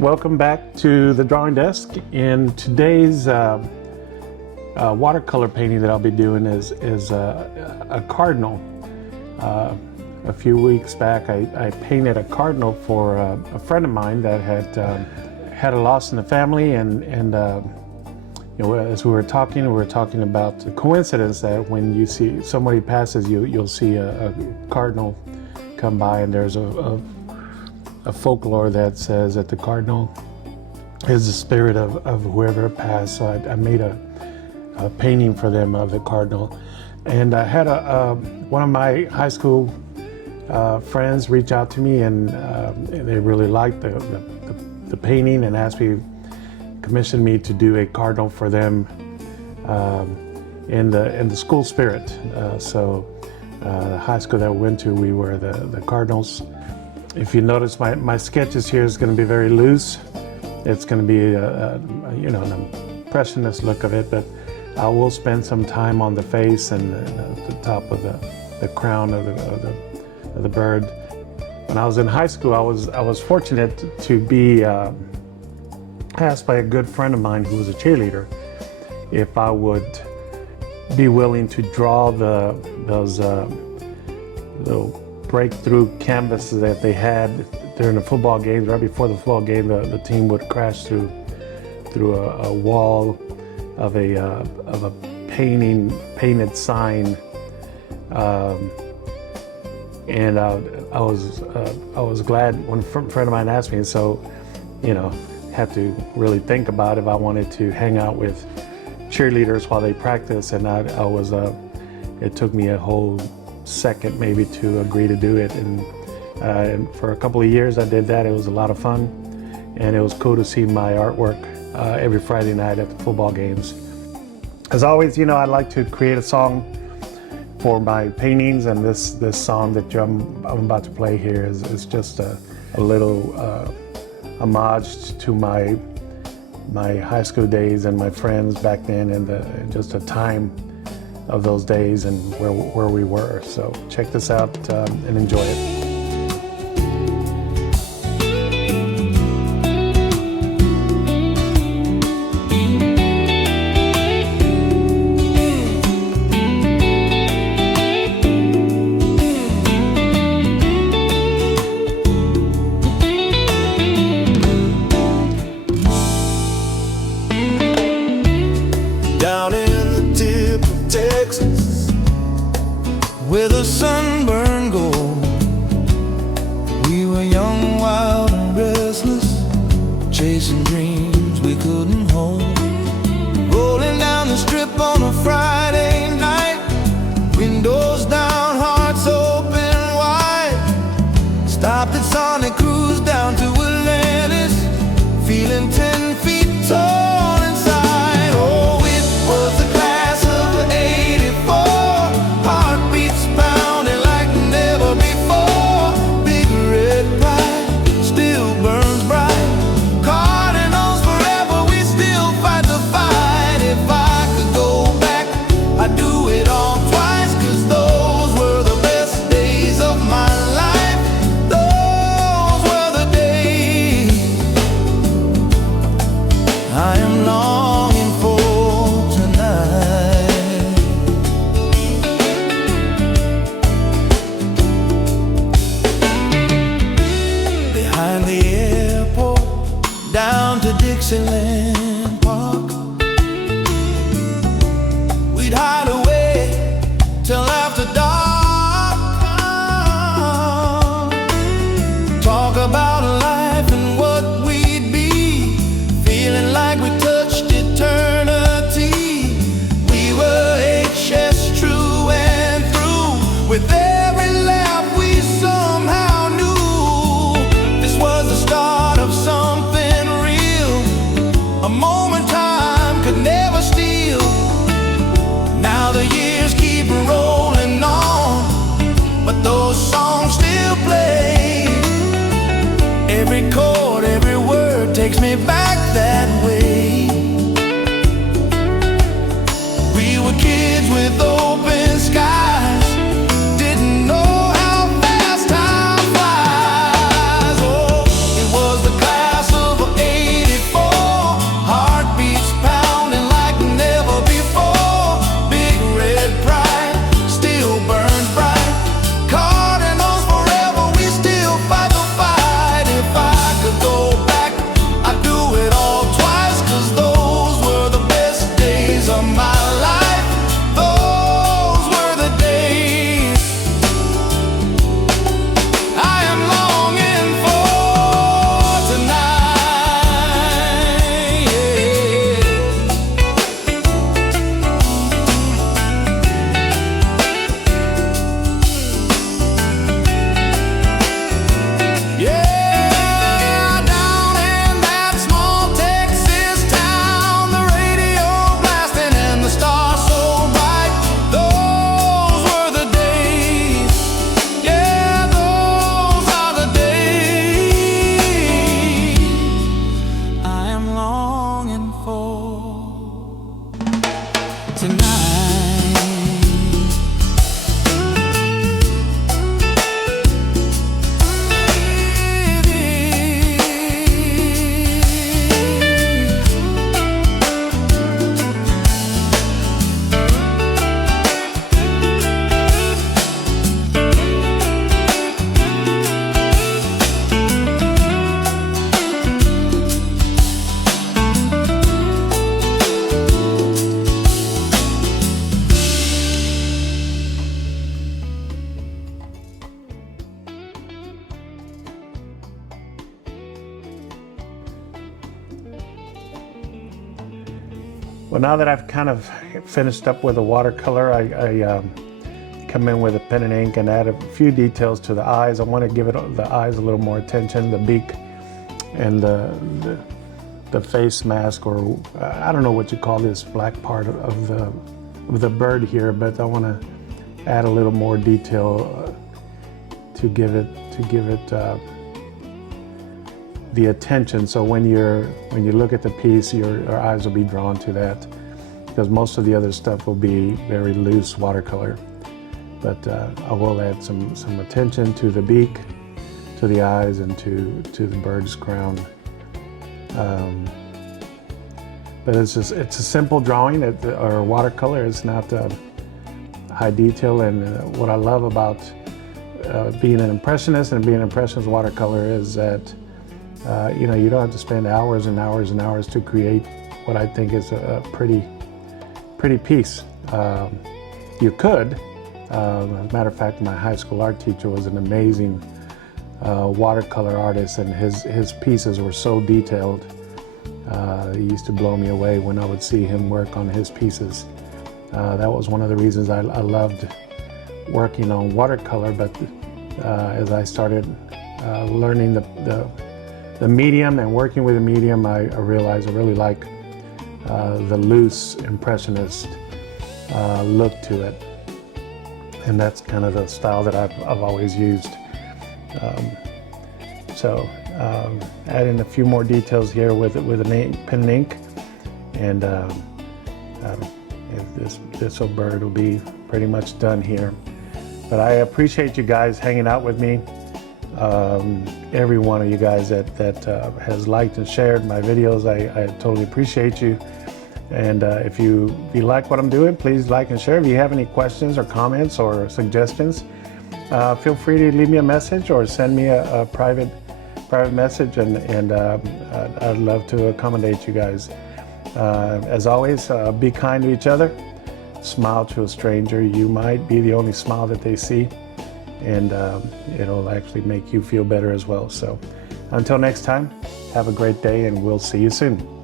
Welcome back to the drawing desk. In today's watercolor painting that I'll be doing is a cardinal. A few weeks back I painted a cardinal for a friend of mine that had a loss in the family, and as we were talking about the coincidence that when you see somebody passes, you'll see a cardinal come by, and there's a folklore that says that the cardinal is the spirit of whoever passed. So I made a painting for them of the cardinal, and I had one of my high school friends reach out to me, and they really liked the painting and commissioned me to do a cardinal for them in the school spirit. So the high school that I went to, we were the Cardinals. If you notice, my sketches here is going to be very loose. It's going to be an impressionist look of it, but I will spend some time on the face and the top of the crown of the bird. When I was in high school, I was fortunate to be asked by a good friend of mine who was a cheerleader if I would be willing to draw those little breakthrough canvases that they had during the football games. Right before the football game, the team would crash through a wall of a painted sign, and I was glad when a friend of mine asked me. So, had to really think about if I wanted to hang out with cheerleaders while they practice, and it took me a whole second maybe to agree to do it, and for a couple of years I did that. It was a lot of fun, and it was cool to see my artwork every Friday night at the football games. As always, I like to create a song for my paintings, and this song that I'm about to play here is just a little homage to my high school days and my friends back then, and just a time of those days and where we were. So check this out and enjoy it. Down in the tip of Texas, where the sunburned gold, we were young, wild, and restless, chasing dreams we couldn't hold. Rolling down the strip on a Friday night, windows down, hearts open wide. Stopped at Sonic, cruised down to Atlantis, feeling 10 feet tall. I am longing for tonight. Behind the airport, down to Dixieland Park, we'd hide away till after dark. Talk about life and what we'd be, feeling like we touched eternity. We were HS true and through. With every laugh we somehow knew this was the start of something real, a moment time could never steal. Now the years keep rolling on, but those songs still play. Every chord, every word takes me back that way. We were kids with open skies, didn't Well, now that I've kind of finished up with the watercolor, I come in with a pen and ink and add a few details to the eyes. I want to give the eyes a little more attention, the beak and the face mask, or I don't know what you call this black part of the bird here, but I want to add a little more detail to give it the attention. So when you look at the piece, your eyes will be drawn to that, because most of the other stuff will be very loose watercolor. But I will add some attention to the beak, to the eyes, and to the bird's crown. But it's a simple drawing, or watercolor. It's not high detail. And what I love about being an impressionist and being an impressionist watercolor is that you know, you don't have to spend hours and hours and hours to create what I think is a pretty piece. You could. As a matter of fact, my high school art teacher was an amazing watercolor artist, and his pieces were so detailed. He used to blow me away when I would see him work on his pieces. That was one of the reasons I loved working on watercolor. But as I started learning the medium and working with the medium, I realized I really like the loose impressionist look to it. And that's kind of the style that I've always used. Adding a few more details here with a pen and ink, and this old bird will be pretty much done here. But I appreciate you guys hanging out with me. Every one of you guys that has liked and shared my videos, I totally appreciate you. And if you like what I'm doing, please like and share. If you have any questions or comments or suggestions, feel free to leave me a message or send me a private message, and I'd love to accommodate you guys. As always, be kind to each other. Smile to a stranger. You might be the only smile that they see, and it'll actually make you feel better as well. So until next time, have a great day, and we'll see you soon.